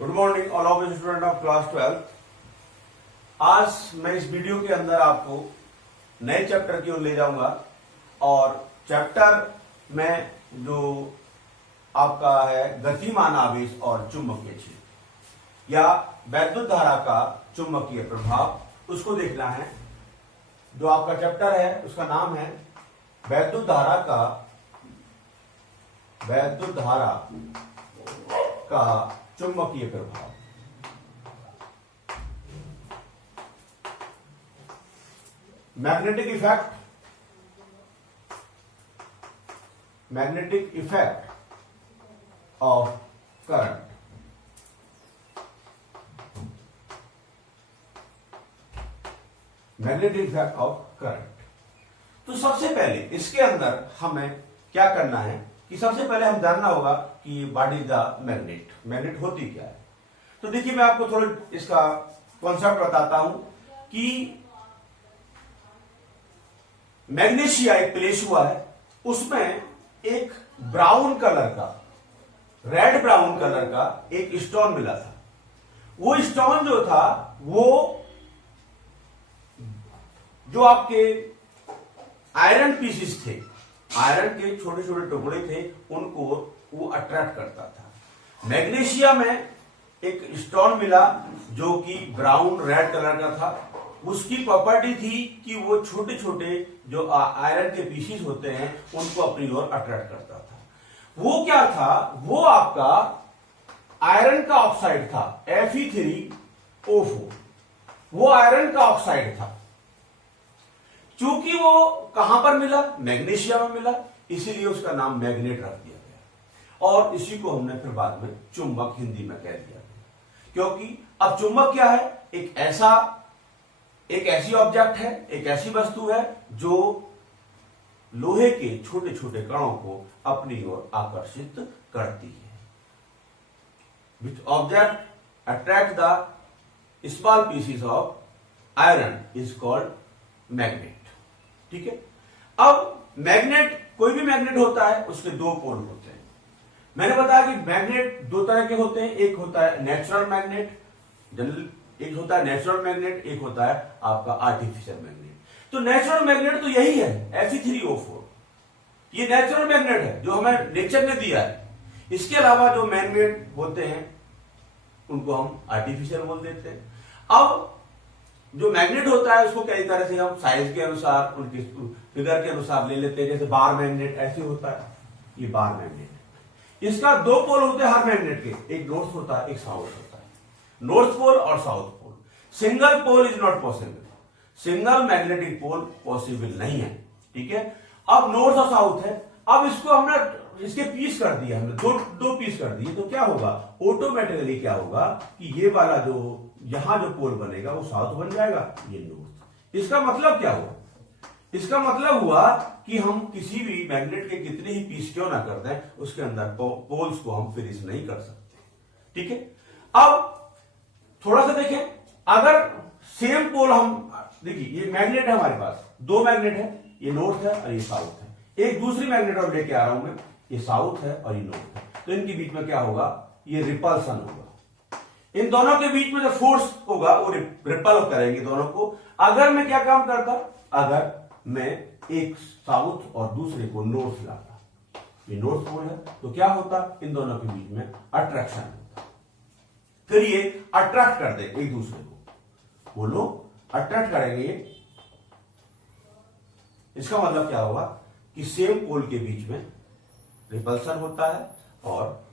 Good morning all of student of class 12। आज मैं इस वीडियो के अंदर आपको नए चैप्टर की ओर ले जाऊंगा और चैप्टर में जो आपका है गतिमान आवेश और चुंबकीय क्षेत्र या वैद्युत धारा का चुंबकीय प्रभाव, उसको देखना है। जो आपका चैप्टर है उसका नाम है वैद्युत धारा का चुंबकीय प्रभाव। Magnetic effect of current. Magnetic effect of current. तो सबसे पहले इसके अंदर हमें क्या करना है कि सबसे पहले हम जानना होगा कि व्हाट इज द मैग्नेट होती क्या है। तो देखिए मैं आपको थोड़ा इसका कॉन्सेप्ट बताता हूं कि मैग्नीशिया एक प्लेस हुआ है, उसमें एक ब्राउन कलर का, रेड ब्राउन कलर का एक स्टोन मिला था। वो स्टोन जो था वो जो आपके आयरन पीसेस थे, आयरन के छोटे छोटे टुकड़े थे, उनको वो अट्रैक्ट करता था। मैग्नीशिया में एक स्टोन मिला जो कि ब्राउन रेड कलर का था। उसकी प्रॉपर्टी थी कि वो छोटे छोटे जो आयरन के पीसेस होते हैं उनको अपनी ओर अट्रैक्ट करता था। वो क्या था? वो आपका आयरन का ऑक्साइड था, Fe3O4। वो आयरन का ऑक्साइड था। चूंकि वो कहां पर मिला? मैग्नीशिया में मिला, इसीलिए उसका नाम मैग्नेट रख दिया गया और इसी को हमने फिर बाद में चुंबक हिंदी में कह दिया। क्योंकि अब चुंबक क्या है? एक ऐसी ऑब्जेक्ट है, एक ऐसी वस्तु है जो लोहे के छोटे छोटे कणों को अपनी ओर आकर्षित करती है। Which object attract the small pieces of iron is called magnet. ठीक है। अब मैग्नेट, कोई भी मैग्नेट होता है उसके दो पोल होते हैं। मैंने बताया कि मैग्नेट दो तरह के होते हैं, एक होता है नेचुरल मैग्नेट, एक होता है नेचुरल मैग्नेट, एक होता है आपका आर्टिफिशियल मैग्नेट। तो नेचुरल मैग्नेट तो यही है Fe3O4, ये नेचुरल मैग्नेट है जो हमें नेचर ने दिया है। इसके अलावा जो मैग्नेट होते हैं उनको हम आर्टिफिशियल बोल देते हैं। अब जो मैग्नेट होता है उसको कई तरह से हम साइज के अनुसार, उनके फिगर के अनुसार ले लेते हैं। जैसे बार मैग्नेट ऐसे होता है, ये बार मैग्नेट है। इसका दो पोल होते हैं हर मैग्नेट के, एक नॉर्थ होता है, एक साउथ होता है। नॉर्थ पोल और south pole. Single pole is not possible, single magnetic pole possible नहीं है। ठीक है। अब नॉर्थ और साउथ है, अब इसको हमने इसके पीस कर दिया, हमने दो पीस कर दिए, तो क्या होगा? ऑटोमेटिकली क्या होगा कि ये वाला जो यहां जो पोल बनेगा वो साउथ बन जाएगा, ये नॉर्थ। इसका मतलब क्या हुआ? इसका मतलब हुआ कि हम किसी भी मैग्नेट के कितने ही पीस क्यों ना कर दें, उसके अंदर पोल्स को हम फिनिश नहीं कर सकते। ठीक है। अब थोड़ा सा देखें, अगर सेम पोल हम, देखिए ये मैग्नेट है हमारे पास, दो मैग्नेट है, ये नॉर्थ है और ये साउथ है। एक दूसरी मैग्नेट और लेके आ रहा हूं मैं, ये साउथ है और ये नॉर्थ है। तो इनके बीच में क्या होगा? ये रिपल्सन होगा। इन दोनों के बीच में जो फोर्स होगा वो रिपल करेंगे दोनों को। अगर मैं क्या काम करता? अगर मैं एक साउथ और दूसरे को नॉर्थ लाता, ये नॉर्थ पोल है, तो क्या होता? इन दोनों के बीच में अट्रैक्शन होता, फिर ये अट्रैक्ट कर दे एक दूसरे को। बोलो, अट्रैक्ट करेंगे ये। इसका मतलब क्या होगा कि सेम पोल के बीच में रिपल्सन होता है और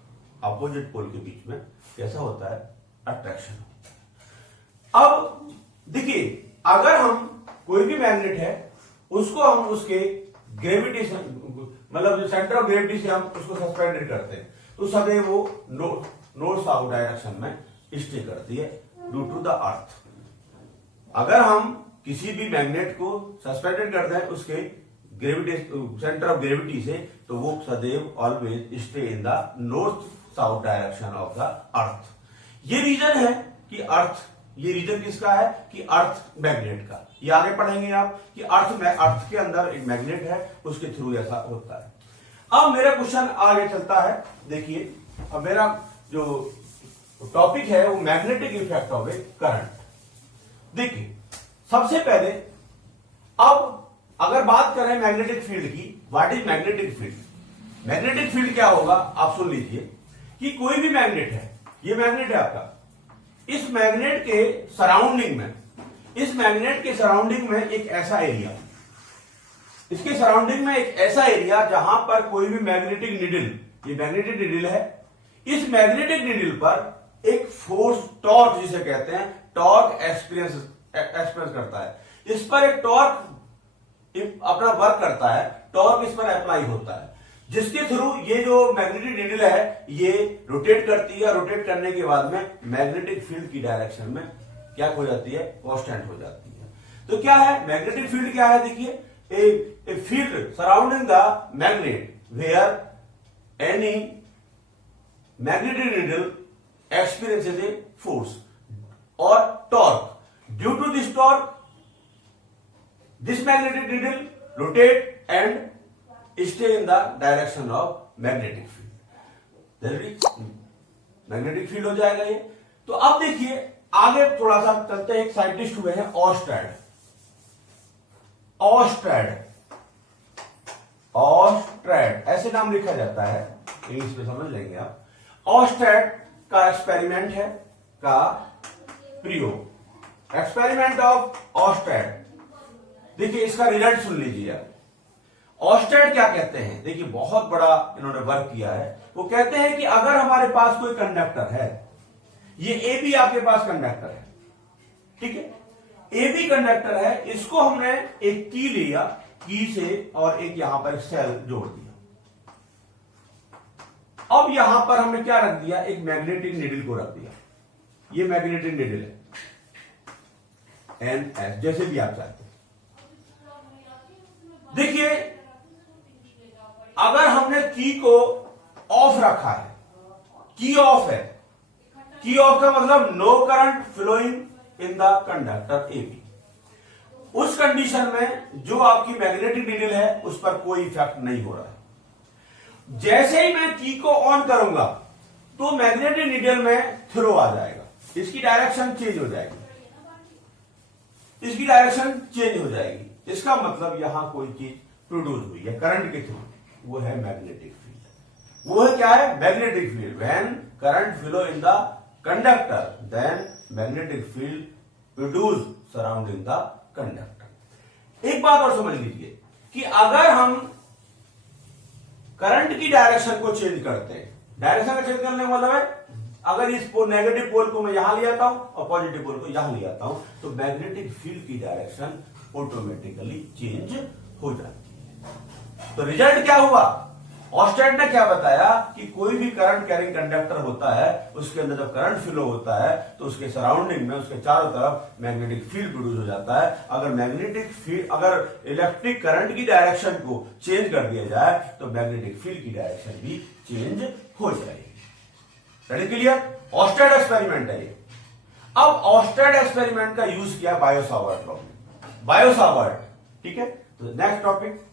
अपोजिट पोल के बीच में कैसा होता है? अट्रैक्शन होता है। अब देखिए, अगर हम कोई भी मैग्नेट है उसको हम उसके ग्रेविटेशन, मतलब जो सेंटर ऑफ ग्रेविटी से हम उसको सस्पेंडेड करते हैं, तो सदैव वो नॉर्थ साउथ डायरेक्शन में स्टे करती है ड्यू टू द अर्थ। अगर हम किसी भी मैग्नेट को सस्पेंडेड करते हैं उसके सेंटर ऑफ ग्रेविटी से, तो वो सदैव always stay in the north south direction of the earth. ये रीजन है कि अर्थ, ये रीजन किसका है? कि अर्थ मैग्नेट का। ये आगे पढ़ेंगे आप कि अर्थ के अंदर एक मैग्नेट है, उसके थ्रू ऐसा होता है। अब मेरा क्वेश्चन आगे चलता है। देखिए, अब मेरा जो तो टॉपिक है वो magnetic effect of A current. देखिए सबसे पहले अब अगर बात करें मैग्नेटिक फील्ड की, what is magnetic field? Magnetic field क्या होगा आप सुन लीजिए कि कोई भी मैग्नेट है, ये मैग्नेट है आपका, इस मैग्नेट के सराउंडिंग में, इस मैग्नेट के सराउंडिंग में एक ऐसा एरिया, इसके सराउंडिंग में एक ऐसा एरिया जहां पर कोई भी मैग्नेटिक निडल, ये मैग्नेटिक निडल है, इस मैग्नेटिक निडल पर एक फोर्स टॉर्क जिसे कहते हैं, टॉर्क एक्सपीरियंस करता है, इस पर एक टॉर्क अपना वर्क करता है, टॉर्क इस पर अप्लाई होता है, जिसके थ्रू ये जो मैग्नेटिक निडल है ये रोटेट करती है। रोटेट करने के बाद में मैग्नेटिक फील्ड की डायरेक्शन में क्या हो जाती है, कांस्टेंट हो जाती है। तो क्या है मैग्नेटिक फील्ड? क्या है देखिए, a field surrounding the magnet where any magnetic needle experiences a force और torque. Due to this torque this magnetic needle rotate and stay in the direction of magnetic field। Magnetic field हो जाएगा ये। तो अब देखिए आगे थोड़ा सा चलते हैं, एक साइंटिस्ट हुए हैं ऑस्टेड, ऑस्टेड ऐसे नाम लिखा जाता है, इंग्लिश में समझ लेंगे आप। ऑस्टेड का एक्सपेरिमेंट है, का प्रयोग, एक्सपेरिमेंट ऑफ ऑस्टेड। देखिए इसका रिजल्ट सुन लीजिए आप। ऑस्टेड क्या कहते हैं, देखिए बहुत बड़ा इन्होंने वर्क किया है। वो कहते हैं कि अगर हमारे पास कोई कंडक्टर है, ये ए बी आपके पास कंडक्टर है, ठीक है, ए बी कंडक्टर है, इसको हमने एक की लिया, की से और एक यहां पर सेल जोड़ दिया। अब यहां पर हमने क्या रख दिया, एक मैग्नेटिक निडल को रख दिया। ये मैग्नेटिक निडल है, एन एस जैसे भी आप चाहते हैं। देखिए अगर हमने की को ऑफ रखा है, की ऑफ है, की ऑफ का मतलब no current flowing in the conductor A B, उस कंडीशन में जो आपकी मैग्नेटिक निडल है उस पर कोई इफेक्ट नहीं हो रहा है। जैसे ही मैं की को ऑन करूंगा तो मैग्नेटिक निडल में थ्रो आ जाएगा, इसकी डायरेक्शन चेंज हो जाएगी, इसकी डायरेक्शन चेंज हो जाएगी। इसका मतलब यहां कोई चीज प्रोड्यूस हुई है करंट के थ्रू, वो है मैग्नेटिक फील्ड। वो है क्या है, magnetic field. When current flow in the conductor then magnetic field produce surrounding the conductor. एक बात और समझ लीजिए कि अगर हम करंट की डायरेक्शन को चेंज करते हैं, डायरेक्शन का चेंज करने का मतलब है अगर इस नेगेटिव पोल को मैं यहां ले आता हूं और पॉजिटिव पोल को यहां ले आता हूं तो मैग्नेटिक फील्ड की डायरेक्शन ऑटोमेटिकली चेंज हो जाती है। तो रिजल्ट क्या हुआ, ऑस्टेड ने क्या बताया कि कोई भी करंट कैरिंग कंडक्टर होता है, उसके अंदर जब करंट फ्लो होता है तो उसके सराउंडिंग में, उसके चारों तरफ मैग्नेटिक फील्ड प्रोड्यूस हो जाता है। अगर मैग्नेटिक फील्ड, अगर इलेक्ट्रिक करंट की डायरेक्शन को चेंज कर दिया जाए तो मैग्नेटिक फील्ड की डायरेक्शन भी चेंज हो जाएगी। क्लियर? ऑस्टेड एक्सपेरिमेंट है ये। अब ऑस्टेड एक्सपेरिमेंट का यूज किया बायो-सावर्ट लॉ में, बायो-सावर्ट, ठीक है। तो नेक्स्ट टॉपिक,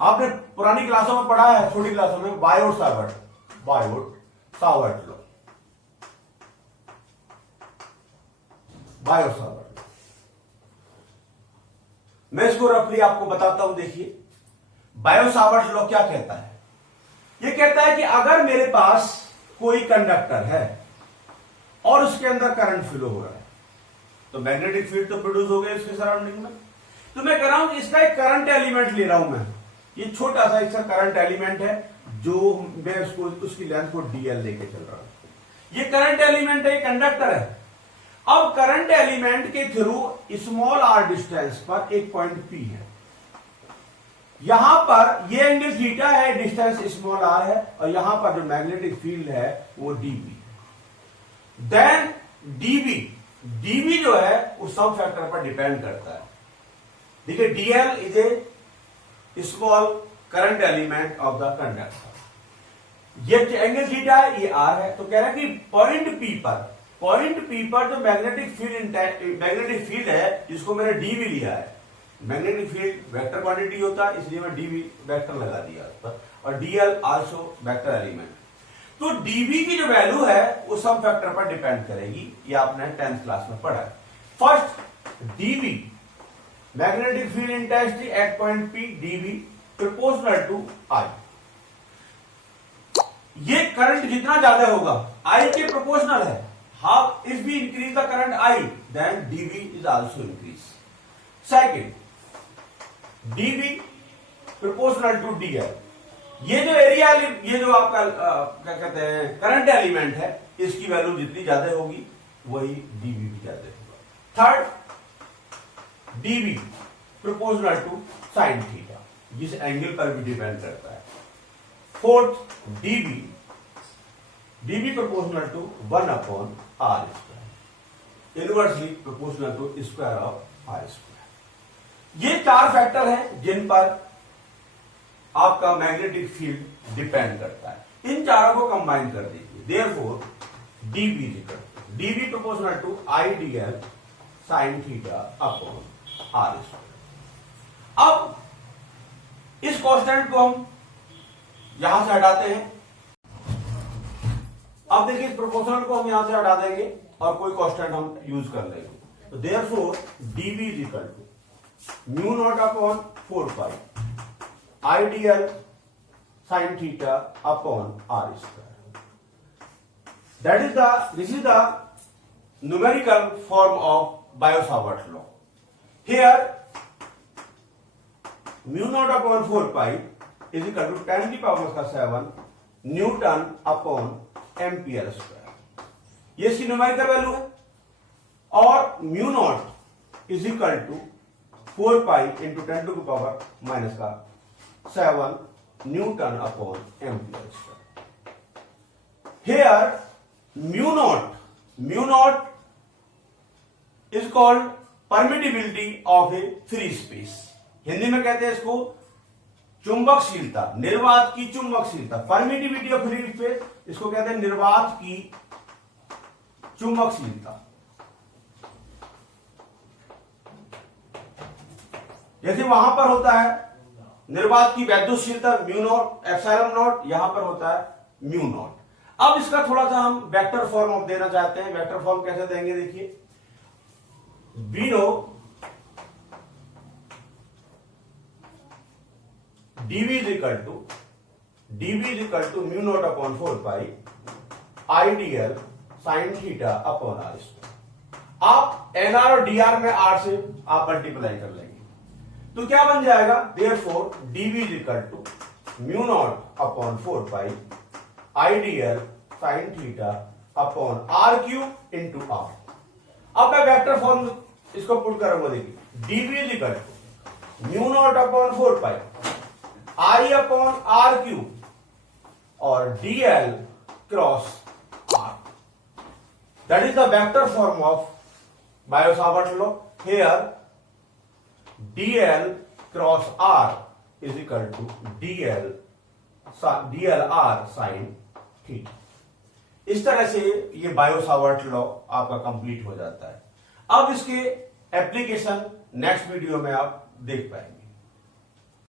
आपने पुरानी क्लासों में पढ़ा है, छोटी क्लासों में, बायो-सावर्ट, बायो-सावर्ट लॉ, बायो-सावर्ट। मैं इसको रफली आपको बताता हूं। देखिए बायो-सावर्ट लॉ क्या कहता है, यह कहता है कि अगर मेरे पास कोई कंडक्टर है और उसके अंदर करंट फ्लो हो रहा है तो मैग्नेटिक फील्ड तो प्रोड्यूस हो गई उसके सराउंडिंग में। तो मैं कह रहा हूं इसका एक करंट एलिमेंट ले रहा हूं मैं, ये छोटा सा इसका करंट एलिमेंट है जो मैं उसको, उसकी लेंथ को dl लेके चल रहा हूं। ये करंट एलिमेंट है, कंडक्टर है। अब करंट एलिमेंट के थ्रू स्मॉल r डिस्टेंस पर एक पॉइंट P है, यहां पर ये एंगल थीटा है, डिस्टेंस स्मॉल r है, और यहां पर जो मैग्नेटिक फील्ड है वो dB। देन dB जो है उस सम फैक्टर पर डिपेंड करता है। देखिए dl is a small current element of the conductor, ये एंगल थीटा है, ये r है। तो कह रहा है कि पॉइंट P पर जो मैग्नेटिक फील्ड है जिसको मैंने dB लिया है, मैग्नेटिक फील्ड वेक्टर क्वांटिटी होता है, इसलिए मैं डीवी वेक्टर लगा दिया उस पर, और डीएल आल्सो वेक्टर एलिमेंट। तो डीवी की जो वैल्यू है वो सम फैक्टर पर डिपेंड करेगी, ये आपने 10th क्लास में पढ़ा है। First dB magnetic field intensity at point P, dB proportional to I. ये करंट जितना ज्यादा होगा आई के प्रोपोर्शनल है। How if we increase the current I then dB is also increase. Second dB proportional to dl. ये जो area, ये जो आपका क्या कहते हैं करंट एलिमेंट है, इसकी वैल्यू जितनी ज्यादा होगी वही डीवी भी ज्यादा होगा। Third dV proportional to sine theta, जिस एंगल पर भी डिपेंड करता है। Fourth dV proportional to 1 upon r square, inversely proportional to square of r square. ये 4 फैक्टर हैं जिन पर आपका मैग्नेटिक फील्ड डिपेंड करता है। इन चारों को कंबाइन कर दीजिए, therefore dV proportional to I dl sine theta upon r square. अब इस कांस्टेंट को हम यहां से हटाते हैं। अब देखिए इस प्रोपोर्शनल को हम यहां से हटा देंगे और कोई कांस्टेंट हम यूज कर लेंगे। तो therefore DV is equal to mu naught upon 4 pi I dl sine theta upon r square. This is the numerical form of Biot Savart law. Here mu naught upon 4 pi is equal to 10⁻⁷ newton upon ampere square. ये इसकी numerical value है। और mu naught is equal to 4 pi into 10⁻⁷ newton upon ampere square. Here mu naught is called permeability of A free space. Hindi में कहते हैं इसको चुंबकशीलता, निर्वात की चुंबकशीलता। परमिटिविटी ऑफ फ्री स्पेस, इसको कहते हैं निर्वात की चुंबकशीलता। जैसे वहां पर होता है निर्वात की वैद्युतशीलता म्यू नॉट एप्सिलॉन नॉट, यहां पर होता है म्यू नॉट। अब इसका थोड़ा सा हम वेक्टर फॉर्म ऑफ देना चाहते हैं। वेक्टर फॉर्म कैसे देंगे, देखिए we know dv is equal to mu naught upon 4 pi I dl sine theta upon r square. आप एनआर और डीआर में आर से आप मल्टीप्लाई कर लेंगे तो क्या बन जाएगा, therefore DV is equal to mu naught upon 4 pi I dl sine theta upon r cube into r. अब मैं वेक्टर फॉर्म इसको पुट करूंगा। देखिए dV is equal to mu naught upon 4 pi I upon r cube और dl cross r. That is the vector form of Biot Savart law. Here dl cross r is equal to dl r sine theta. इस तरह से ये Biot-Savart law आपका complete हो जाता है। अब इसके एप्लीकेशन नेक्स्ट वीडियो में आप देख पाएंगे।